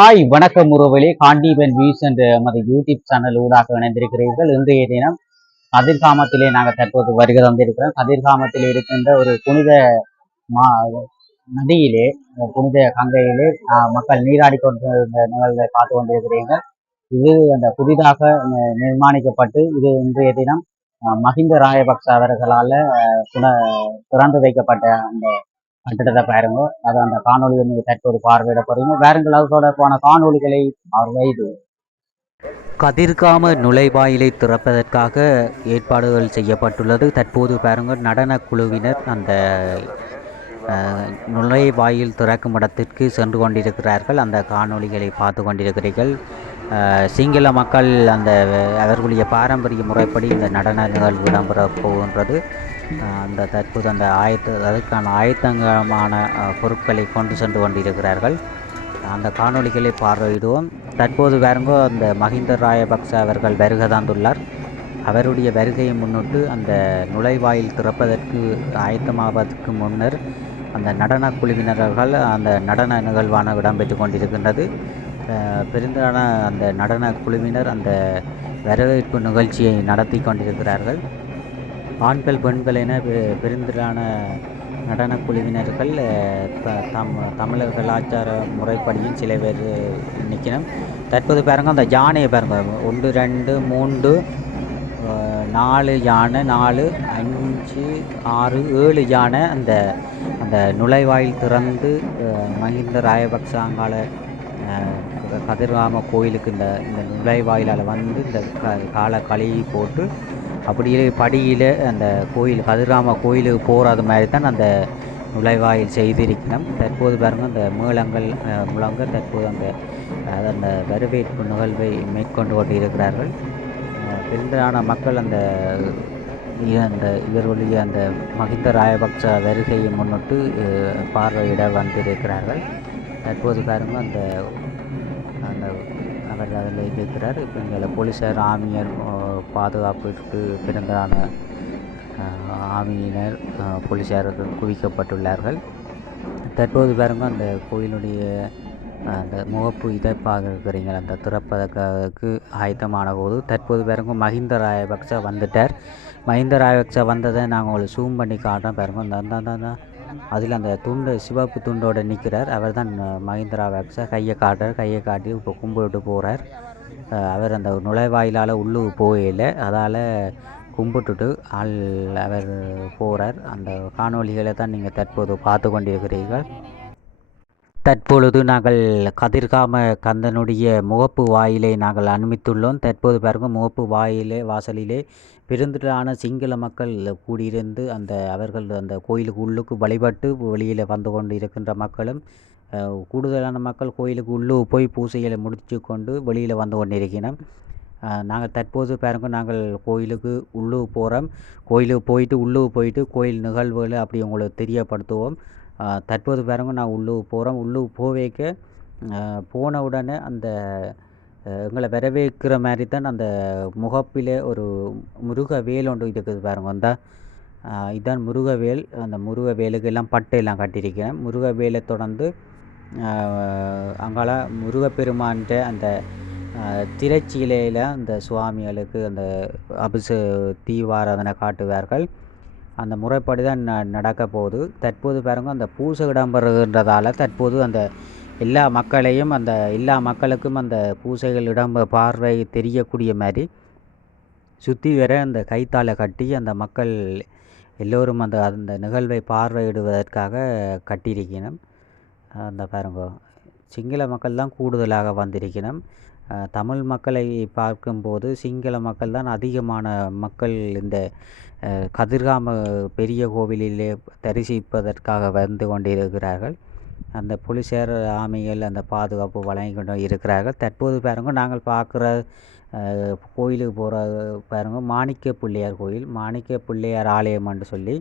Hi வணக்கம் உறவுகளே, Gandeepan views என்ற நமது யூடியூப் சேனல் ஊடாக இணைந்திருக்கிறீர்கள். இன்றைய தினம் கதிர்காமத்திலே நாங்கள் தற்போது வருகை தந்திருக்கிறோம். கதிர்காமத்தில் இருக்கின்ற ஒரு புனித மா நதியிலே, புனித கங்கையிலே மக்கள் நீராடி கொண்டிருந்த நிகழ்வை பார்த்து கொண்டிருக்கிறீர்கள். இது அந்த புதிதாக நிர்மாணிக்கப்பட்டு இது இன்றைய தினம் மஹிந்த ராயபக்ச அவர்களால் திறந்து வைக்கப்பட்ட அந்த கட்டிடத்தை பாருங்க. அது அந்த காணொலியை நீங்க தற்போது பார்வையிட போறீங்க. வேறுங்கள் அது தொடர்பான காணொலிகளை வைத்து கதிர்காம நுழைவாயிலை திறப்பதற்காக ஏற்பாடுகள் செய்யப்பட்டுள்ளது. தற்போது பாருங்கள், நடன குழுவினர் அந்த நுழைவாயில் திறக்கும் இடத்திற்கு சென்று கொண்டிருக்கிறார்கள். அந்த காணொலிகளை பார்த்து கொண்டிருக்கிறீர்கள். சிங்கள மக்கள் அந்த அவர்களுடைய பாரம்பரிய முறைப்படி இந்த நடன நிகழ்வு இடம்பெற போகின்றது. அந்த தற்போது அந்த அதுக்கான ஆயத்தங்கமான பொருட்களை கொண்டு சென்று கொண்டிருக்கிறார்கள். அந்த காணொலிகளை பார்வையிடுவோம். தற்போது பாருங்கோ, அந்த மஹிந்த ராயபக்ச அவர்கள் வருகை தந்துள்ளார். அவருடைய வருகையை முன்னிட்டு அந்த நுழைவாயில் திறப்பதற்கு ஆயத்தமாவதற்கு முன்னர் அந்த நடன குழுவினர்கள் அந்த நடன நிகழ்வான இடம்பெற்று கொண்டிருக்கின்றது. பெருந்தான அந்த நடன குழுவினர் அந்த வரவேற்பு நிகழ்ச்சியை நடத்தி கொண்டிருக்கிறார்கள். ஆண்கள் பெண்கள் என பெருந்திரான நடன குழுவினர்கள் தமிழர் கலாச்சார முறைப்படியும் சில பேர் நிற்கணும். தற்போது பாருங்கள், அந்த யானையை பாருங்கள், 1 2 3 4 யானை, 4 5 6 7 யானை அந்த அந்த நுழைவாயில் திறந்து மஹிந்த ராயபக்சாங்கால கதிர்காம கோயிலுக்கு இந்த இந்த நுழைவாயிலால் வந்து இந்த காலை கழுவி போட்டு அப்படியே படியில் அந்த கோயில் கதிர்காம கோயிலுக்கு போகிறது மாதிரி தான் அந்த நுழைவாயில் செய்திருக்கணும். தற்போது பாருங்கள், அந்த மேளங்கள் முழங்க தற்போது அந்த அந்த வரவேற்பு நிகழ்வை மேற்கொண்டு கொண்டு இருக்கிறார்கள். பெரும்பாலான மக்கள் அந்த அந்த இவர்களுடைய அந்த மஹிந்த ராயபக்ச வருகையை முன்னிட்டு பார்வையிட வந்திருக்கிறார்கள். தற்போது பாருங்கள், அந்த அந்த அவர் அதில் இருக்கிறார். இப்போ இங்கே போலீஸார் ஆர்மியர் பாதுகாப்பிற்கு பிறந்தான ஆர்மியினர் போலீஸார்கள் குவிக்கப்பட்டுள்ளார்கள். தற்போது பாருங்கள், அந்த கோயிலுடைய அந்த முகப்பு இதை பார்க்குறீங்க, அந்த திறப்பதற்கு ஆயத்தமான போது தற்போது பாருங்கள் மஹிந்த ராயபக்ச வந்துட்டார். மஹிந்த ராயபக்ச வந்ததை நாங்கள் உங்களுக்கு ஜூம் பண்ணி காட்டுறோம். பாருங்கள், அந்த அதில் அந்த துண்டு சிவப்பு துண்டோடு நிற்கிறார். அவர் தான் மஹிந்த ராயபக்ச. கையை காட்டி இப்போ கும்பிட்டு போகிறார். அவர் அந்த நுழைவாயிலால் உள்ளுக்கு போகல, அதால் கும்பிட்டுட்டு அவர் போகிறார். அந்த காணொலிகளை தான் நீங்கள் தற்போது பார்த்து கொண்டிருக்கிறீர்கள். தற்பொழுது நாங்கள் கதிர்காம கந்தனுடைய முகப்பு வாயிலை நாங்கள் அனுமதித்துள்ளோம். தற்போது பாருங்கள், முகப்பு வாசலிலே பெருந்திரளான சிங்கள மக்கள் கூடியிருந்து அந்த அவர்கள் அந்த கோயிலுக்கு உள்ளுக்கு வழிபட்டு வெளியில் வந்து கொண்டு இருக்கின்ற மக்களும் கூடுதலான மக்கள் கோயிலுக்கு உள்ளுக்கு போய் பூசைகளை முடித்து கொண்டு வெளியில் வந்து கொண்டிருக்கிறோம். நாங்கள் தற்போது பாருங்கள், நாங்கள் கோயிலுக்கு உள்ளுக்கு போகிறோம். கோயிலுக்கு போயிட்டு உள்ளுக்கு போயிட்டு கோயில் நிகழ்வுகளை அப்படி உங்களுக்கு தெரியப்படுத்துவோம். தற்போது பாருங்கள், நான் உள்ளுக்கு போகிறோம். உள்ளுக்கு போவேக்க போன உடனே அந்த எங்களை வரவேற்கிற மாதிரி தான் அந்த முகப்பில் ஒரு முருகவேல் ஒன்று இருக்குது பாருங்கள். அந்த இதுதான் முருகவேல். அந்த முருகவேலுக்கு எல்லாம் பட்டையெல்லாம் கட்டியிருக்கிறேன். முருகவேலை தொடர்ந்து அங்கால முருகப்பெருமான்கிட்ட அந்த திரைச்சீலையில் அந்த சுவாமிகளுக்கு அந்த தீவாராதனை காட்டுவார்கள். அந்த முறைப்படி தான் நடக்க போகுது. தற்போது பாருங்கள், அந்த பூசை இடம்பெறுகின்றதால தற்போது அந்த எல்லா மக்களுக்கும் அந்த பூசைகள் பார்வை தெரியக்கூடிய மாதிரி சுற்றி வர அந்த கைத்தாளை கட்டி அந்த மக்கள் எல்லோரும் அந்த அந்த நிகழ்வை பார்வையிடுவதற்காக கட்டியிருக்கணும். அந்த பாருங்க, சிங்கள மக்கள் தான் கூடுதலாக வந்திருக்கணும். தமிழ் மக்களை பார்க்கும்போது சிங்கள மக்கள் தான் அதிகமான மக்கள் இந்த கதிர்காம பெரிய கோவிலிலே தரிசிப்பதற்காக வந்து கொண்டிருக்கிறார்கள். அந்த போலீஸார் ஆமைகள் அந்த பாதுகாப்பு வழங்கி கொண்டு இருக்கிறார்கள். தற்போது பாருங்கள், நாங்கள் பார்க்குற கோயிலுக்கு போகிற பாருங்கள், மாணிக்க பிள்ளையார் கோயில், மாணிக்க பிள்ளையார் ஆலயம் என்று சொல்லி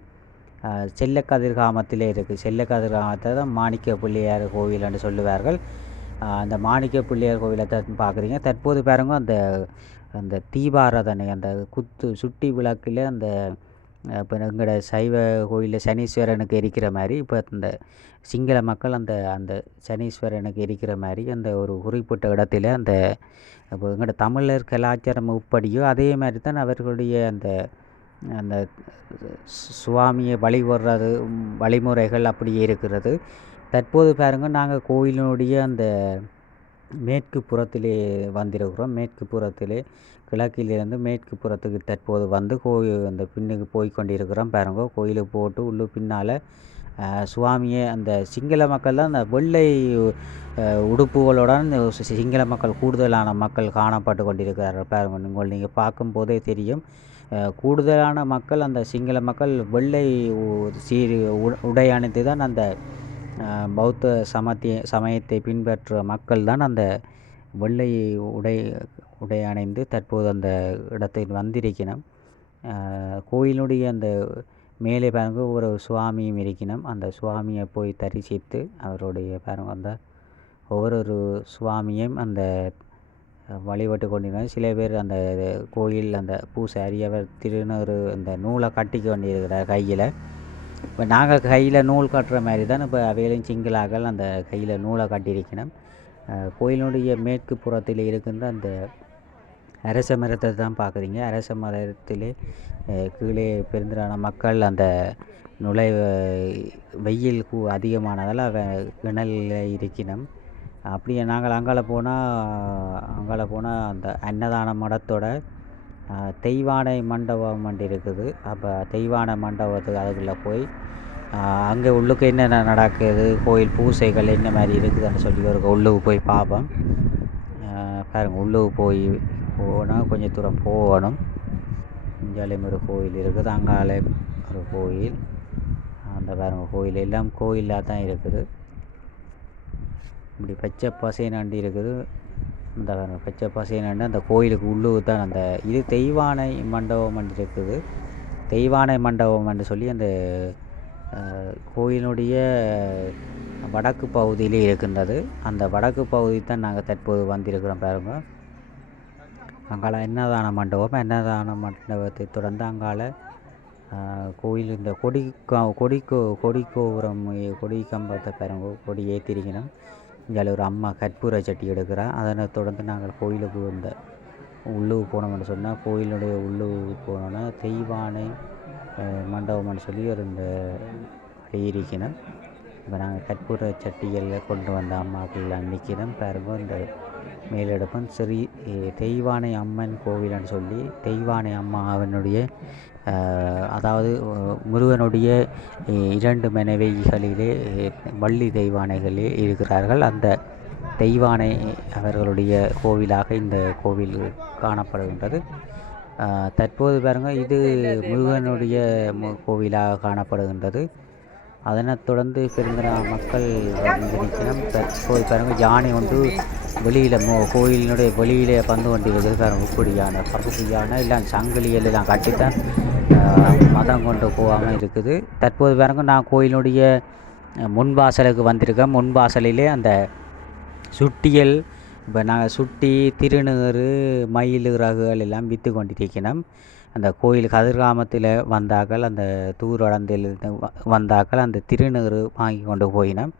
செல்ல கதிர்காமத்திலே இருக்குது. செல்ல கதிர்காமத்தை தான் மாணிக்க பிள்ளையார் கோவில் என்று சொல்லுவார்கள். அந்த மாணிக்க பிள்ளையார் கோவிலை தான் பார்க்குறீங்க. தற்போது பாருங்கள், அந்த அந்த தீபாராதனை அந்த சுட்டி விளக்கில் அந்த இப்போ எங்களோட சைவ கோயிலில் சனீஸ்வரனுக்கு எரிக்கிற மாதிரி இப்போ இந்த சிங்கள மக்கள் அந்த அந்த சனீஸ்வரனுக்கு எரிக்கிற மாதிரி அந்த ஒரு குறிப்பிட்ட இடத்துல அந்த இப்போ எங்களோட தமிழர் கலாச்சாரம் உப்படியோ அதே மாதிரி தான் அவர்களுடைய அந்த அந்த சுவாமியை வழிபடுறது வழிமுறைகள் அப்படியே இருக்கிறது. தற்போது பாருங்கள் நாங்கள் கோயிலினுடைய அந்த மேற்கு புறத்திலே வந்திருக்கிறோம். மேற்கு புறத்திலே கிழக்கிலிருந்து மேற்கு புறத்துக்கு தற்போது வந்து கோயில் அந்த பின்னுக்கு போய் கொண்டிருக்கிறோம். பாருங்க கோயிலுக்கு போட்டு உள்ளு பின்னால் சுவாமியை அந்த சிங்கள மக்கள் தான் அந்த வெள்ளை உடுப்புகளுடன் சிங்கள மக்கள் கூடுதலான மக்கள் காணப்பட்டு கொண்டிருக்கிறார்கள். பாருங்க நீங்கள் பார்க்கும்போதே தெரியும். கூடுதலான மக்கள் அந்த சிங்கள மக்கள் வெள்ளை உடை அணிந்து தான் அந்த பௌத்த சமயத்தை பின்பற்ற மக்கள் தான் அந்த வெள்ளை உடை அணிந்து தற்போது அந்த இடத்தில் வந்திருக்கணும். கோயிலுடைய அந்த மேலே பாருங்க ஒரு சுவாமியும் இருக்கணும். அந்த சுவாமியை போய் தரிசித்து அவருடைய பாருங்க அந்த ஒவ்வொரு சுவாமியும் அந்த வழிபட்டு கொண்டிருக்கிறார். சில பேர் அந்த கோயில் அந்த பூசாரி அவர் திருநூறு அந்த நூலை கட்டி கொண்டிருக்கிறார் கையில். இப்போ நாங்கள் கையில் நூல் கட்டுற மாதிரி தான் இப்போ அவையிலும் சிங்களாக்கள் அந்த கையில் நூலை கட்டியிருக்கணும். கோயிலுடைய மேற்கு புறத்தில் இருக்கின்ற அந்த அரச மரத்தை தான் பார்க்குறீங்க. அரச மரத்திலே கீழே பெருந்திரான மக்கள் அந்த வெயில் அதிகமானதால் கிணலில் இருக்கணும். அப்படியே நாங்கள் அங்கால போனால் அந்த அன்னதான மடத்தோட தெய்வானை மண்டபம் ஒன்று இருக்குது. அப்போ தெய்வானை மண்டபத்துக்கு அதுக்குள்ளே போய் அங்கே உள்ளுக்கு என்னென்ன நடக்குது, கோயில் பூசைகள் என்ன மாதிரி இருக்குதுன்னு சொல்லி ஒரு உள்ளுக்கு போய் பார்ப்போம். பாருங்கள் உள்ளுக்கு போனால் கொஞ்சம் தூரம் போகணும். இஞ்சாலையும் ஒரு கோயில் இருக்குது, அங்காலே ஒரு கோயில். அந்த பாருங்க கோயில் எல்லாம் கோயிலாக தான் இருக்குது. இப்படி பச்சை பசைனாண்டி இருக்குது. இந்த பச்சை பசைனாண்டு அந்த கோயிலுக்கு உள்ளுக்கு தான் அந்த இது தெய்வானை மண்டபம் இருக்குது. தெய்வானை மண்டபம் என்று சொல்லி அந்த கோயிலுடைய வடக்கு பகுதியிலே இருக்கின்றது. அந்த வடக்கு பகுதி தான் நாங்கள் தற்போது வந்திருக்கிறோம். பாருங்க அங்கால அன்னதான மண்டபத்தை தொடர்ந்து அங்கால கோயில் இந்த கொடி கோபுரம் கொடி கம்பத்தை பாருங்க கொடி ஏற்றிருக்கணும். இங்கே ஒரு அம்மா கற்பூர சட்டி எடுக்கிறா. அதனை தொடர்ந்து நாங்கள் கோயிலுக்கு இந்த உள்ளுக்கு போனோம்னு சொன்னால் கோயிலுடைய உள்ளுக்கு போனோன்னா தெய்வானை மண்டபம்னு சொல்லி ஒரு இந்த இருக்கணும். இப்போ நாங்கள் கற்பூர சட்டிகளில் கொண்டு வந்த அம்மாக்கள் நிற்கிறோம். பாருங்க இந்த மேலெடுப்பன் ஸ்ரீ தெய்வானை அம்மன் கோவில்னு சொல்லி தெய்வானை அம்மா அவனுடைய அதாவது முருகனுடைய 2 மனைவிகளிலே வள்ளி தெய்வானைகளே இருக்கிறார்கள். அந்த தெய்வானை அவர்களுடைய கோவிலாக இந்த கோவில் காணப்படுகின்றது. தற்போது பாருங்கள் இது முருகனுடைய கோவிலாக காணப்படுகின்றது. அதனைத் தொடர்ந்து பெருந்திர மக்கள் நிற்கணும். தற்போது பாருங்கள் யானை ஒன்று வெளியில் கோயிலினுடைய வெளியிலே வந்து கொண்டிருக்கிறது. பாருங்கள் உப்புடி யானை பகுப்பு யானை எல்லாம் சங்கிலியில் எல்லாம் கட்டித்தான் மதம் கொண்டு போகாமல் இருக்குது. தற்போது பாருங்க நான் கோயிலுடைய முன்வாசலுக்கு வந்திருக்கேன். முன்வாசலிலே அந்த சுட்டியல் இப்போ நாங்கள் சுட்டி திருநீறு மயில் ரகுகள் எல்லாம் விற்று கொண்டிருக்கணும். அந்த கோயில் கதிர்காமத்தில் வந்தாக்கள் அந்த தூரடந்தில் வந்தாக்கள் அந்த திருநீறு வாங்கி கொண்டு போயினோம்.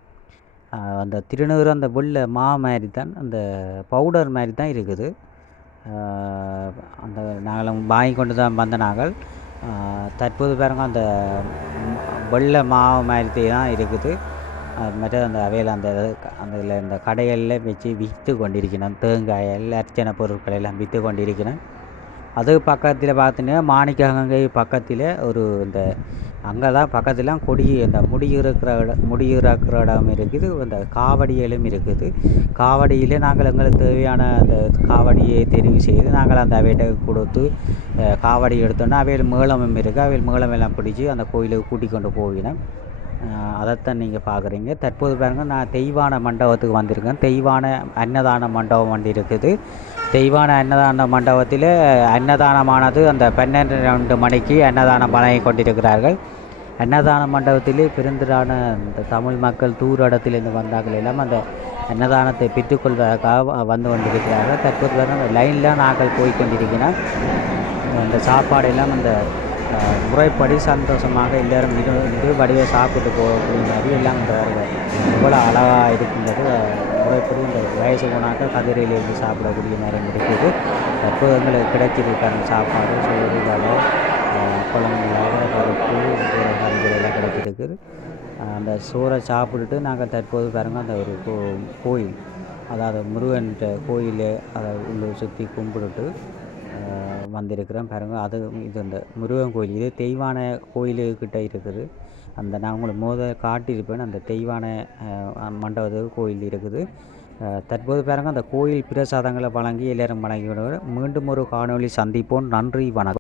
அந்த திருநீறு அந்த வெள்ளை மாதிரி தான் அந்த பவுடர் மாதிரி தான் இருக்குது. அந்த நாங்கள் வாங்கி கொண்டு தான் வந்த நாங்கள் தற்போது பாருங்க அந்த வெள்ளை மாதிரி தான் இருக்குது. மற்ற அந்த அவையில் அந்த அதில் இந்த கடைகளில் வச்சு விற்று கொண்டிருக்கணும். தேங்காயில் அர்ச்சனை பொருட்கள் எல்லாம் விற்று கொண்டிருக்கணும். அது பக்கத்தில் பார்த்தீங்கன்னா மாணிக்கங்கை பக்கத்தில் ஒரு இந்த அங்கே தான் பக்கத்துலாம் இந்த முடியிருக்கிற இடம் இருக்குது. இந்த காவடியிலும் இருக்குது. காவடியில் நாங்கள் எங்களுக்கு தேவையான அந்த காவடியை தெரிவு செய்து நாங்கள் அந்த அவையிட்ட கொடுத்து காவடி எடுத்தோன்னா அவையில் மேளமும் இருக்குது. அவையில் மேளமெல்லாம் பிடிச்சி அந்த கோயிலுக்கு கூட்டிக் கொண்டு போவினோம். அதைத்தான் நீங்கள் பார்க்குறீங்க. தற்போது பாருங்கள் நான் தெய்வான மண்டபத்துக்கு வந்திருக்கேன். தெய்வான அன்னதான மண்டபம் வண்டி இருக்குது. தெய்வான அன்னதான மண்டபத்தில் அன்னதானமானது அந்த 12 மணிக்கு அன்னதானம் வழங்கி கொண்டிருக்கிறார்கள். அன்னதான மண்டபத்திலே பெருந்திரான இந்த தமிழ் மக்கள் தூரடத்திலிருந்து வந்தார்கள் எல்லாம் அந்த அன்னதானத்தை பெற்றுக்கொள்வதற்காக வந்து கொண்டிருக்கிறார்கள். தற்போது அந்த லைனில் நாங்கள் போய் கொண்டிருக்கிறோம். அந்த சாப்பாடு எல்லாம் அந்த முறைப்படி சந்தோஷமாக எல்லோரும் இருந்து வடிவை சாப்பிட்டு போகக்கூடிய மாதிரி எல்லாம் இவ்வளோ அழகாக இருக்கின்றது. முறைப்படி இந்த வயசு போனாக்க கதிரையிலிருந்து சாப்பிடக்கூடிய நேரம் இருக்குது. தற்போது எங்களுக்கு கிடைச்சிருக்கான சாப்பாடு சோறு வடை குழம்புலாக பருப்பு கறிகளெல்லாம் கிடைச்சிருக்குது. அந்த சோறை சாப்பிட்டுட்டு நாங்கள் தற்போது பாருங்கள் அந்த ஒரு கோயில், அதாவது முருகன் கோயில் அதை உள்ளூர் சுற்றி கும்பிட்டுட்டு வந்திருக்கிறோம் பாருங்கள். அது இது இந்த முருகன் கோயில், இது தெய்வான கோயிலுக்கிட்ட இருக்குது. அந்த நான் உங்களுக்கு காட்டியிருப்பேன். அந்த தெய்வான மண்டபத்துக்கு கோயில் இருக்குது. தற்போது பாருங்கள் அந்த கோயில் பிரசாதங்களை வழங்கி எல்லோரும் வழங்கி விடுவார். மீண்டும் ஒரு காணொளி சந்திப்போம். நன்றி, வணக்கம்.